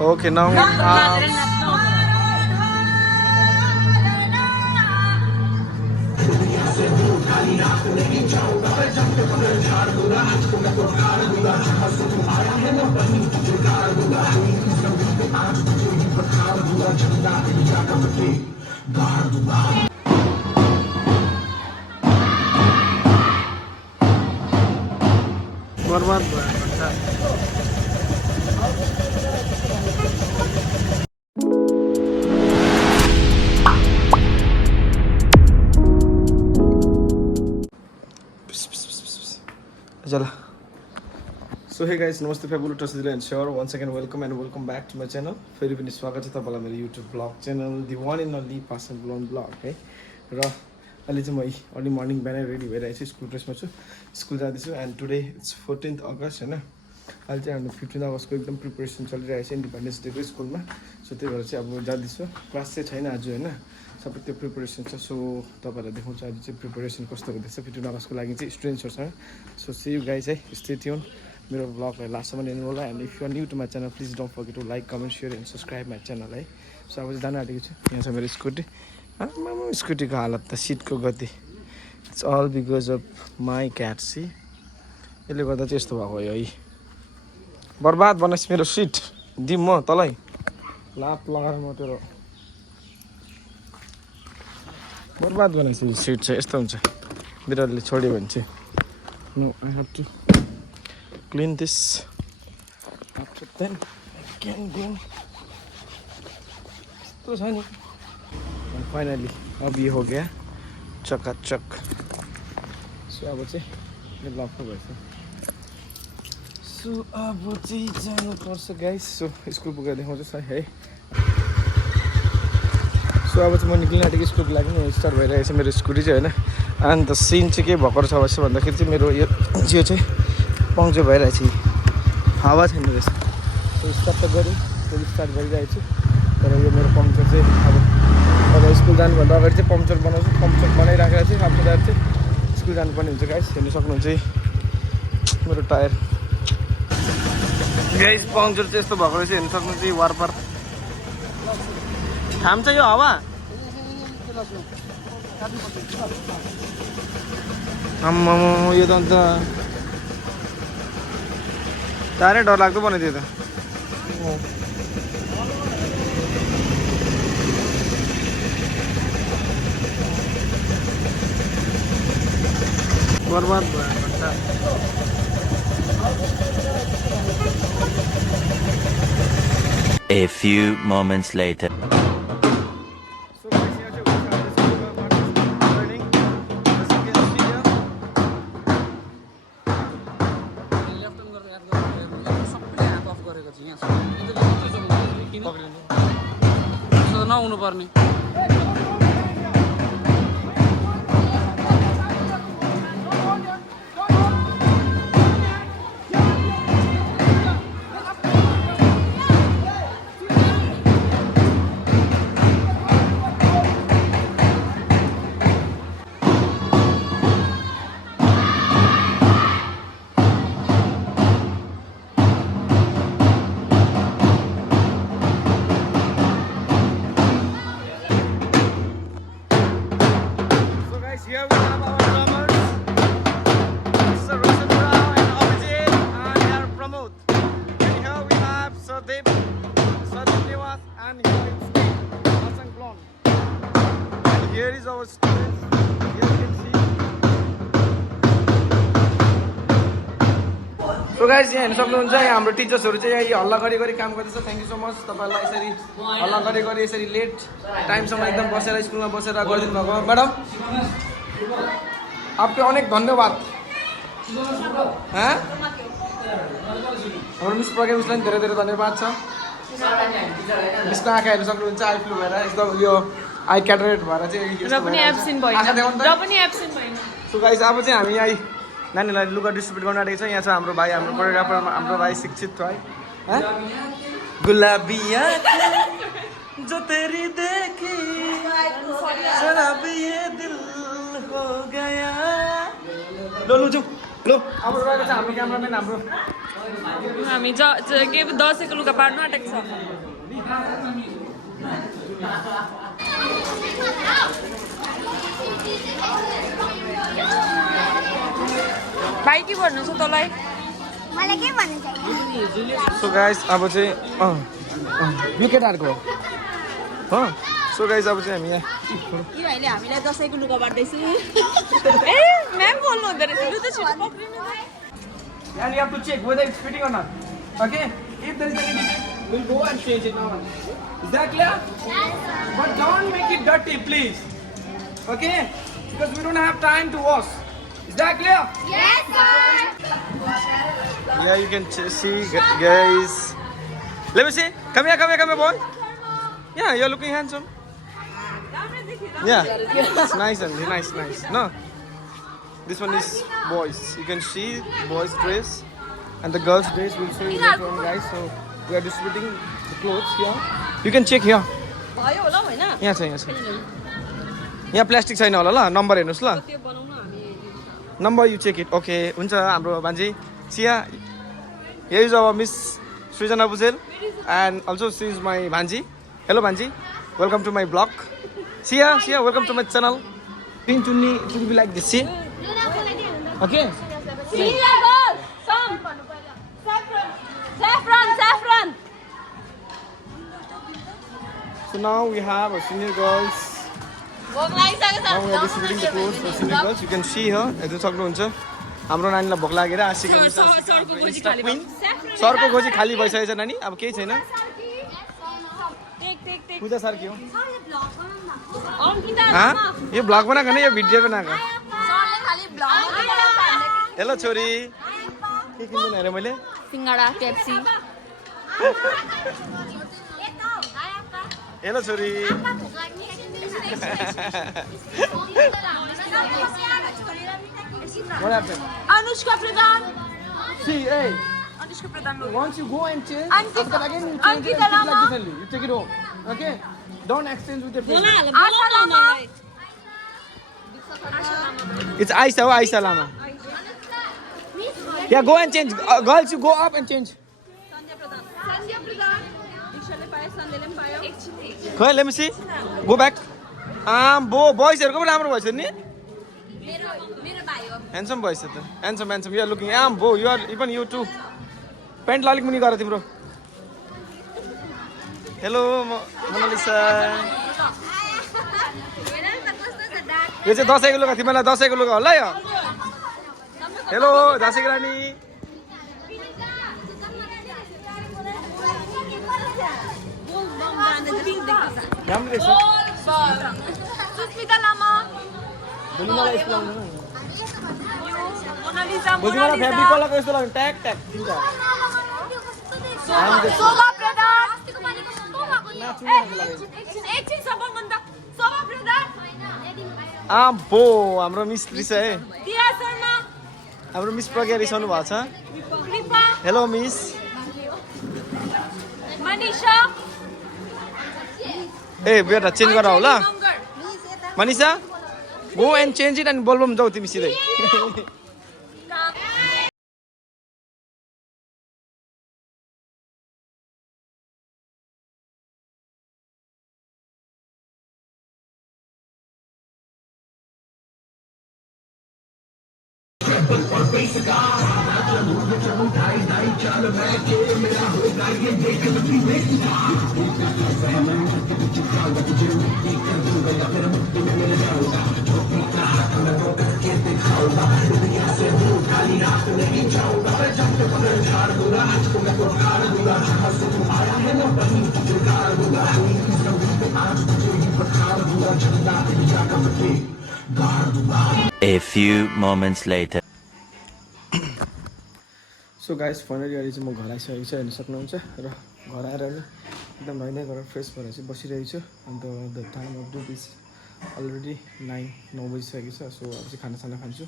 Okay, now बर्बाद भयो चला सो हे गाइस नमस्ते फेबुल टसिल एन्ड स्योर once again welcome back to my channel फेरि पनि स्वागत छ तपाईँलाई मेरो YouTube blog channel the one and only passion ब्लोन ब्लग है र अहिले चाहिँ म अर्ली मर्निङ बिहानै रेडी भइरहेको छु स्कुल ड्रेसमा छु स्कुल जाँदैछु एन्ड टुडे इट्स 14th अगस्त होइन अहिले चाहिँ हाम्रो 15th अगस्तको एकदम प्रिपरेसन चलिरहेको छ इन्डिपेन्डेन्स डेको स्कुलमा सो त्यही भएर चाहिँ अब जाँदैछु क्लास चाहिँ छैन आज होइन सबै त्यो प्रिपरेसन छ सो तपाईँहरूलाई देखाउँछु आज चाहिँ प्रिपरेसन कस्तो हुँदैछ 15 अगस्तको लागि चाहिँ स्टुडेन्ट्सहरूसँग सो सी यु गाइज है स्टे ट्युन मेरो ब्लगलाई लास्टसम्म हेर्नु होला and if you are new to my channel please don't forget to like comment share and subscribe my channel है सो अब चाहिँ जान आँटेको छु यहाँ छ मेरो स्कुटी स्कुटीको हालत त सिटको गति it's all because of my cat see यसले गर्दा चाहिँ यस्तो भएको है बर्बाद बनाइस् मेरो सिट दिउँ म तँलाई लात लगाएर म तेरो बर्बाद बनाइस् सिट चाहिँ यस्तो हुन्छ बिरालोले छोड्यो भने चाहिँ no I have to clean this after then I can go यस्तो छ नि फाइनली अब यो हो गया चकाचक सो अब चाहिँ मेरो लक्ष्य भएछ सो अब चाहिँ जानुपर्छ गाइस सो स्कुल पुगेर देखाउँछु है सो अब चाहिँ म निक्लिन आँटेको स्कुलको लागि स्टार्ट भइरहेको छ मेरो स्कुटी चाहिँ होइन अन्त सिन चाहिँ के भएको रहेछ भनेपछि भन्दाखेरि चाहिँ मेरो यो जिउ चाहिँ पङ्क्चर भइरहेको छ हावा छैन रहेछ सो स्टार्ट त गरेँ फेरि स्टार्ट गरिरहेको छु तर यो मेरो पङ्क्चर चाहिँ अब स्कुल जानुभन्दा अगाडि चाहिँ पङ्क्चर बनाउँछु पङ्क्चर बनाइराखेर चाहिँ आफ्नो टायर चाहिँ स्कुल जानुपर्ने हुन्छ गाइस हेर्नु सक्नुहुन्छ मेरो टायर गाइस पङ्क्चर चाहिँ यस्तो भएको रहेछ हेर्नु सक्नुहुन्छ वारपार थाम्छ यो हावा आम्मा यो त अन्त साह्रै डरलाग्दो बनाइदियो त बर्बाद भयो A few moments later. नहुनु पर्ने Here we have our drummers, Mr. Roshan Rao and Abhijit and here Pramod. And here we have Sadeep Nivas and here is Hassan Klon. And here is our students. Here you can see. So guys, यहाँ हेर्न सक्नुहुन्छ यहाँ हाम्रो टिचर्सहरू चाहिँ यहाँ हल्ला गरी काम गर्दैछ थ्याङ्क यू सो मच तपाईँलाई यसरी हल्ला गरी यसरी लेट टाइमसम्म एकदम बसेर स्कुलमा बसेर गरिदिनु भएको म्याडम आपके अनेक धन्यवाद हाम्रो मिस प्रज्ञा मिसलाई पनि धेरै धेरै धन्यवाद छ मिसको आँखा हेर्न सक्नुहुन्छ आई फ्लू भएर एकदम यो आई क्याटरेट भएर चाहिँ सो गाइस अब चाहिँ हामी यहाँ नानीलाई लुगा डिस्ट्रिब्युट गर्न आँटेको छ यहाँ छ हाम्रो भाइ हाम्रो कोरियोग्राफर हाम्रो भाइ शिक्षित भाइ गुलाबी जो तेरी देखी शराबी ये दिल हो गया लो लो जो लो हाम्रो रहेको छ हाम्रो क्यामराम्यान हाम्रो हामी के दसैँको लुगा पार्नु आँटेको छ भाइ के भन्नु छ तँलाई मलाई के भन्नु छैन सो गाइस अब चाहिँ यो केटाहरूको हो सो गाइस अब चाहिँ हामी यहाँ कि भाइले हामीलाई दसैँको लुगा बाँड्दैछु ए म्याम बोल्नु हुँदो रहेछ लु त छिटो पक्रिनु and you have to check whether it's fitting or not. Okay? If there is any defect, we'll go and change it now. Is that clear? Yes, sir. But don't make it dirty, please. Okay? Because we don't have time to wash. Is that clear? Yes, sir. Yeah, you can see, guys. Let me see. Come here, boy. Yeah, you're looking handsome. Yeah, it's nice and nice. No. This one is boys. You can see boys' dress and the girls' dress. We'll show you later on, guys. So we are distributing the clothes here. You can check here. भयो होला हैन यहाँ छ यहाँ plastic छैन होला ल number हेर्नुस् ल त्यो बनाउनु हामी number you check it okay हुन्छ हाम्रो भान्जी सिया here is our Miss Srijana Bujel and also she is my Bhanji. Hello Bhanji, welcome to my blog. Sia, welcome to my channel. Pink chunni, it will be like this. See? Okay. Saffron. So now we have our senior girls. Now we are distributing the clothes for senior girls. You can see here. This is सक्नुहुन्छ हाम्रो नानीलाई भोक लागेर आशिका सरको गोजी खाली भइसकेको छ नानी अब केही छैन पूजा सर के हो यो ब्लग बनाएको नि यो भिडियो बनाएको हेलो छोरी के किन्दैन अरे मैले सिंगडा पेप्सी हेलो छोरी What happened? Anushka Pradhan See, hey, Anushka Pradhan once you go and change, Ankita- after again you change it Ankita and keep Lama. like differently. You take it home, okay? Don't exchange with your friends. It's Aisha Lama. Yeah, go and change. Girls, you go up and change. Go ahead, let me see. Go back. Boys, you're going to boys, ni? Handsome boys, handsome. You are looking. You are even you too. Pant lalik muni gara timro. Hello, Mona Lisa. यो चाहिँ दसैँको लुगा तिमीलाई दसैँको लुगा होला यो hello दसैँको रानी राम्रो रहेछ सुस्मिता लामा मलाई यस्तो लाउनु न मोनालिसा बुझिमाला फेब्रिक कलरको यस्तो लाउनु ट्याग तिनटा शोभा प्रधान नाच्नु एकछिन सबल भन्दा शोभा प्रधान हाम्रो मिस रिसा है दिया शर्मा हाम्रो मिस प्रज्ञा रिसाउनु भएको छ कृपा हेलो मिस मनीषा ए बेटा चेन्ज गर होला Manisha go and change it and बोलबम जाऊ तिमी सिधै A few moments later. So guys finally अहिले चाहिँ म घर आइसकेको छु हेर्न सक्नुहुन्छ र घर आएर एकदम नुहाइ गरेर फ्रेस भएर चाहिँ बसिरहेको छु अन्त the time of duty is already 9 बजिसकेको छ सो अब चाहिँ खानासाना खान्छु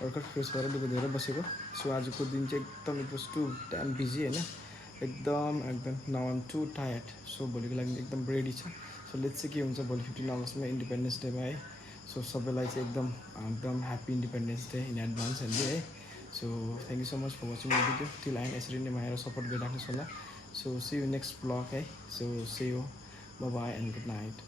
भर्खर फ्रेस भएर लुगा धोएर बसेको सो आजको दिन चाहिँ एकदम it was too time busy होइन एकदम now I'm too tired so भोलिको लागि एकदम रेडी छ सो लेट्स चाहिँ के हुन्छ भोलि 15 अगस्तमा इन्डिपेन्डेन्स डेमा है सो सबैलाई चाहिँ एकदम happy independence day in advance हेर्दै है so thank you so much for watching my video till end यसरी नै माया र सपोर्ट गरिराख्नुहोस् होला so see you next blog है so see you bye and good night